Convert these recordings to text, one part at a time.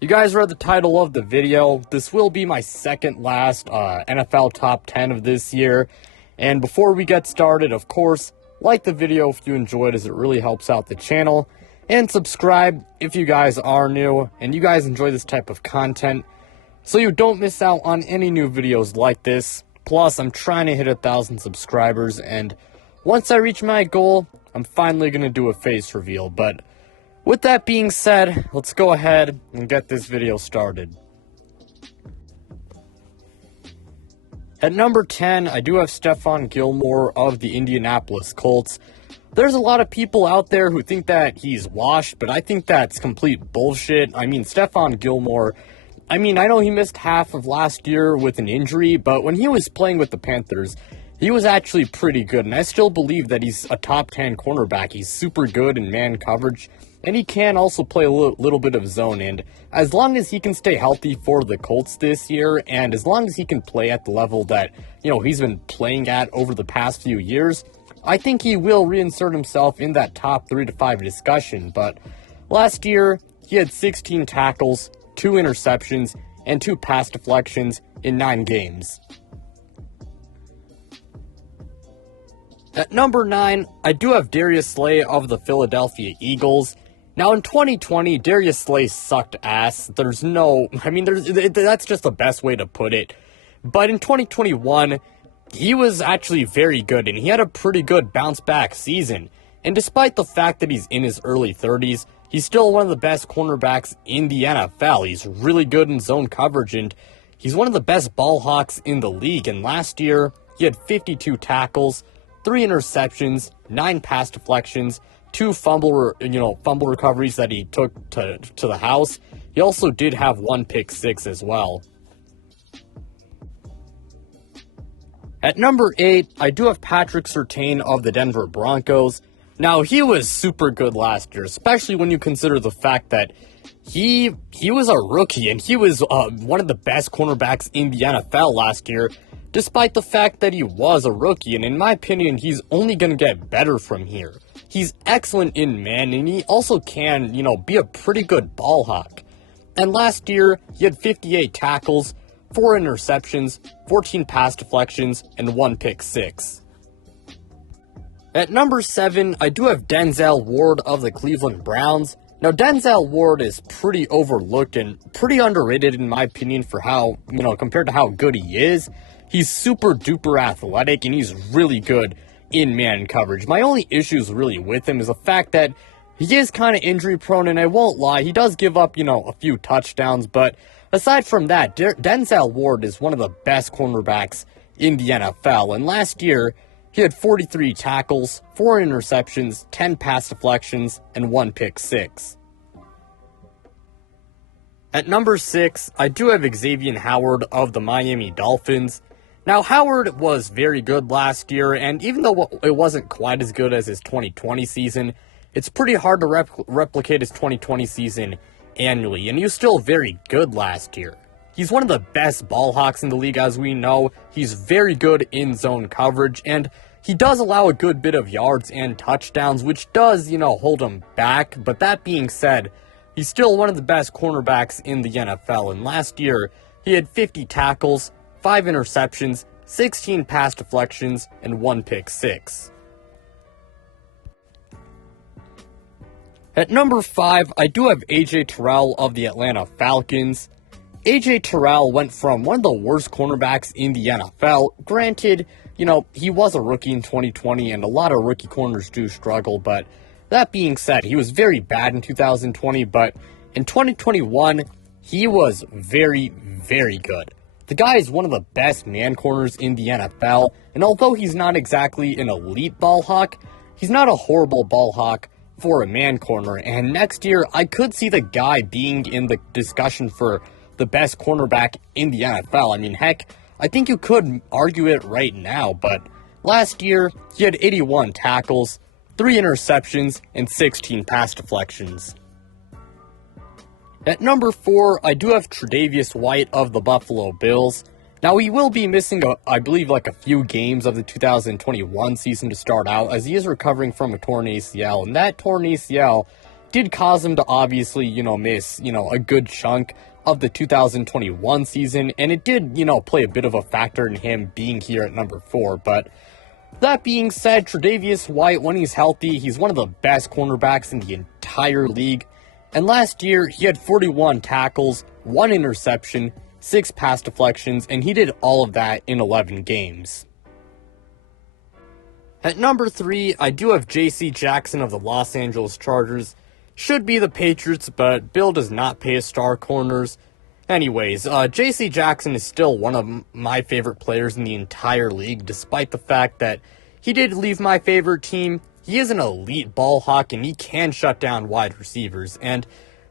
You guys read the title of the video. This will be my second last NFL top 10 of this year. And before we get started, of course, like the video if you enjoyed, as it really helps out the channel. And subscribe if you guys are new and you guys enjoy this type of content, so you don't miss out on any new videos like this. Plus, I'm trying to hit 1,000 subscribers, and once I reach my goal, I'm finally going to do a face reveal. But with that being said, let's go ahead and get this video started. At number 10, I do have Stephon Gilmore of the Indianapolis Colts. There's a lot of people out there who think that he's washed, but I think that's complete bullshit. I mean, Stephon Gilmore, I know he missed half of last year with an injury, but when he was playing with the Panthers, he was actually pretty good, and I still believe that he's a top 10 cornerback. He's super good in man coverage, and he can also play a little bit of zone, and as long as he can stay healthy for the Colts this year, and as long as he can play at the level that, he's been playing at over the past few years, I think he will reinsert himself in that top 3 to 5 discussion. But last year, he had 16 tackles, 2 interceptions, and 2 pass deflections in 9 games. At number 9, I do have Darius Slay of the Philadelphia Eagles. Now, in 2020, Darius Slay sucked ass. That's just the best way to put it. But in 2021, he was actually very good, and he had a pretty good bounce-back season. And despite the fact that he's in his early 30s, he's still one of the best cornerbacks in the NFL. He's really good in zone coverage, and he's one of the best ball hawks in the league. And last year, he had 52 tackles, 3 interceptions, 9 pass deflections, 2 fumble recoveries that he took to the house. He also did have 1 pick six as well. At number 8, I do have Patrick Surtain of the Denver Broncos. Now, he was super good last year, especially when you consider the fact that he was a rookie, and he was one of the best cornerbacks in the NFL last year, despite the fact that he was a rookie. And in my opinion, he's only going to get better from here. He's excellent in man, and he also can, be a pretty good ball hawk. And last year, he had 58 tackles, 4 interceptions, 14 pass deflections, and 1 pick six. At number 7, I do have Denzel Ward of the Cleveland Browns. Now, Denzel Ward is pretty overlooked and pretty underrated in my opinion for how, compared to how good he is. He's super duper athletic, and he's really good in man coverage. My only issues really with him is the fact that he is kind of injury prone, and I won't lie, he does give up, a few touchdowns, but aside from that, Denzel Ward is one of the best cornerbacks in the NFL, and last year, he had 43 tackles, 4 interceptions, 10 pass deflections, and 1 pick six. At number 6, I do have Xavien Howard of the Miami Dolphins. Now, Howard was very good last year, and even though it wasn't quite as good as his 2020 season, it's pretty hard to replicate his 2020 season annually, and he was still very good last year. He's one of the best ball hawks in the league, as we know. He's very good in zone coverage, and he does allow a good bit of yards and touchdowns, which does, hold him back. But that being said, he's still one of the best cornerbacks in the NFL, and last year, he had 50 tackles, 5 interceptions, 16 pass deflections, and 1 pick six. At number 5, I do have Tyrell of the Atlanta Falcons. Tyrell went from one of the worst cornerbacks in the NFL. Granted, he was a rookie in 2020, and a lot of rookie corners do struggle, but that being said, he was very bad in 2020, but in 2021, he was very, very good. The guy is one of the best man corners in the NFL, and although he's not exactly an elite ball hawk, he's not a horrible ball hawk for a man corner, and next year, I could see the guy being in the discussion for the best cornerback in the NFL. Heck, I think you could argue it right now, but last year, he had 81 tackles, 3 interceptions, and 16 pass deflections. At number 4, I do have Tre'Davious White of the Buffalo Bills. Now, he will be missing, I believe, a few games of the 2021 season to start out, as he is recovering from a torn ACL, and that torn ACL did cause him to obviously, miss, a good chunk of the 2021 season, and it did, play a bit of a factor in him being here at number 4. But that being said, Tre'Davious White, when he's healthy, he's one of the best cornerbacks in the entire league. And last year, he had 41 tackles, 1 interception, 6 pass deflections, and he did all of that in 11 games. At number 3, I do have J.C. Jackson of the Los Angeles Chargers. Should be the Patriots, but Bill does not pay his star corners. Anyways, J.C. Jackson is still one of my favorite players in the entire league, despite the fact that he did leave my favorite team. He is an elite ball hawk, and he can shut down wide receivers. And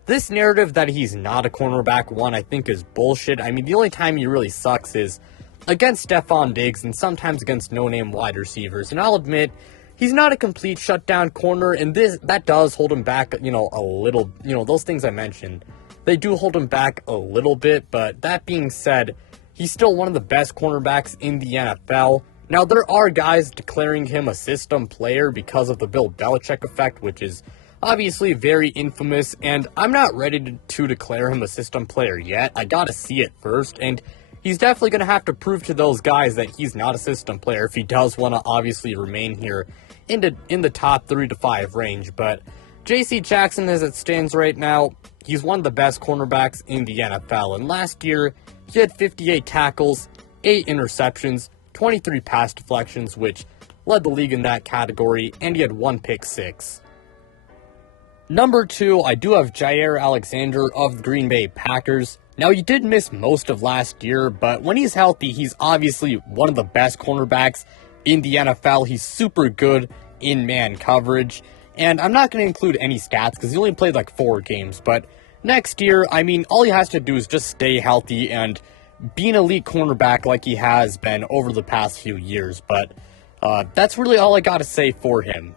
this narrative that he's not a cornerback one, I think, is bullshit. I mean, the only time he really sucks is against Stephon Diggs and sometimes against no-name wide receivers. And I'll admit, he's not a complete shutdown corner, and that does hold him back, a little. Those things I mentioned, they do hold him back a little bit. But that being said, he's still one of the best cornerbacks in the NFL. Now, there are guys declaring him a system player because of the Bill Belichick effect, which is obviously very infamous, and I'm not ready to declare him a system player yet. I gotta see it first, and he's definitely going to have to prove to those guys that he's not a system player if he does want to obviously remain here in the top 3 to 5 range. But J.C. Jackson, as it stands right now, he's one of the best cornerbacks in the NFL, and last year he had 58 tackles, 8 interceptions, 23 pass deflections, which led the league in that category, and he had 1 pick six. Number 2, I do have Jaire Alexander of the Green Bay Packers. Now, he did miss most of last year, but when he's healthy, he's obviously one of the best cornerbacks in the NFL. He's super good in man coverage, and I'm not going to include any stats because he only played like 4 games, but next year, I mean, all he has to do is just stay healthy and be an elite cornerback like he has been over the past few years. But that's really all I got to say for him.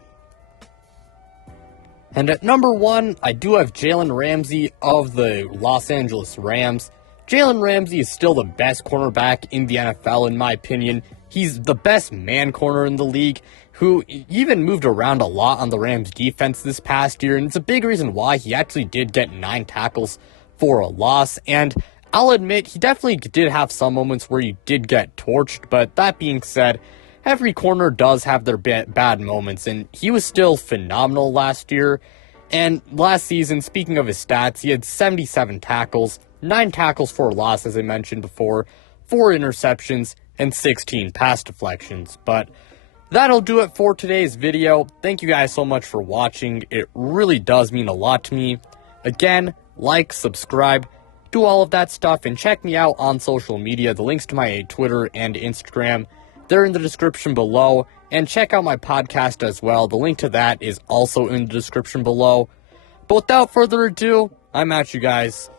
And at number 1, I do have Jalen Ramsey of the Los Angeles Rams. Jalen Ramsey is still the best cornerback in the NFL, in my opinion. He's the best man corner in the league, who even moved around a lot on the Rams defense this past year, and it's a big reason why he actually did get 9 tackles for a loss. And I'll admit, he definitely did have some moments where he did get torched, but that being said, every corner does have their bad moments, and he was still phenomenal last year. And last season, speaking of his stats, he had 77 tackles, 9 tackles for a loss, as I mentioned before, 4 interceptions, and 16 pass deflections. But that'll do it for today's video. Thank you guys so much for watching. It really does mean a lot to me. Again, like, subscribe, do all of that stuff, and check me out on social media. The links to my Twitter and Instagram, they're in the description below, and check out my podcast as well. The link to that is also in the description below. But without further ado, I'm at you guys.